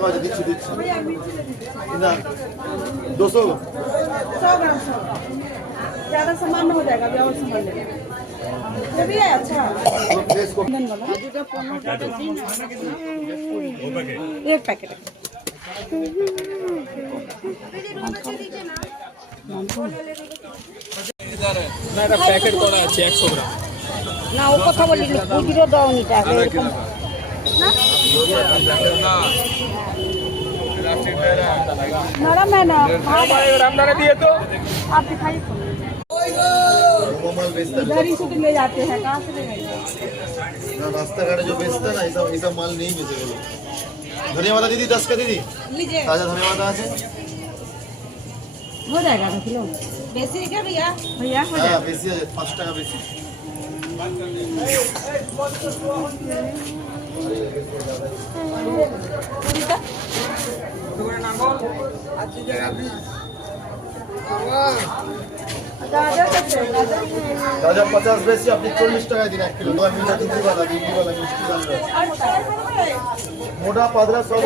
টাকা আছে, দিচ্ছি দিচ্ছি না 200 100 ग्राम 100 ज़्यादा सामान हो जाएगा, अभी और सामान लेंगे। ये भी है अच्छा फ्रेश को एक पैकेट না এটা প্যাকেট করা আছে 100 গ্রাম। না ও কথা বলি পুজিরও দাওনি টাকা এরকম नरम है ना রামদানা দিয়ে তো आप दिखाइए माल बेचता इधर ही से तो ले जाते हैं, कहाँ से ले जाएंगे? ना रास्ता घाटे जो बेचता है ना ऐसा माल नहीं बेचे वो लोग। धनिया पत्ता दीदी 10 का दीदी लीजिए ताजा धनिया पत्ता আছে हो जाएगा ना किलो बेसी है क्या भैया भैया हो হ্যাঁ বেশি আছে 5 টাকা বেশি गाजर 50 বেশি আপনি 40 টাকায় দিন 1 কিলো 2 মিনিট দিদি वाला मिष्टी वाला मिष्टी वाला मोटा पादरा सब